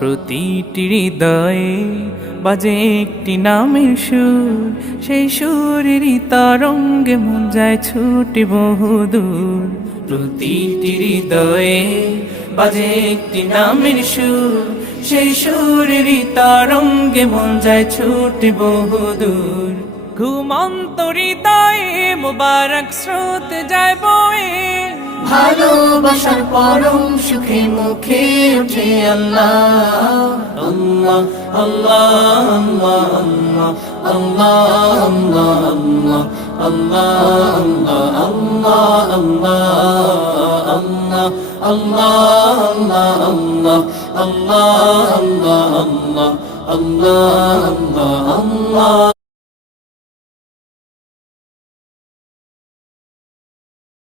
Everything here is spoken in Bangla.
প্রতিটি হৃদয়ে বাজে একটি নামের সুর, সেই সুরেরই তরঙ্গে মন যায় ছুটে বহুদূর। প্রতিটি হৃদয়ে বাজে একটি নামের সুর, সেই সুরেরই তরঙ্গে মন যায় ছুটে বহুদূর। ঘুমন্ত হৃদয়ে মুবারক স্রোত যায় বয়ে, ভালোবাসার পরম সুখে মুখে উঠে আল্লাহ আল্লাহ আল্লাহ আল্লাহ আল্লাহ আল্লাহ আল্লাহ আল্লাহ আল্লাহ আল্লাহ আল্লাহ আল্লাহ আল্লাহ আল্লাহ আল্লাহ আল্লাহ আল্লাহ আল্লাহ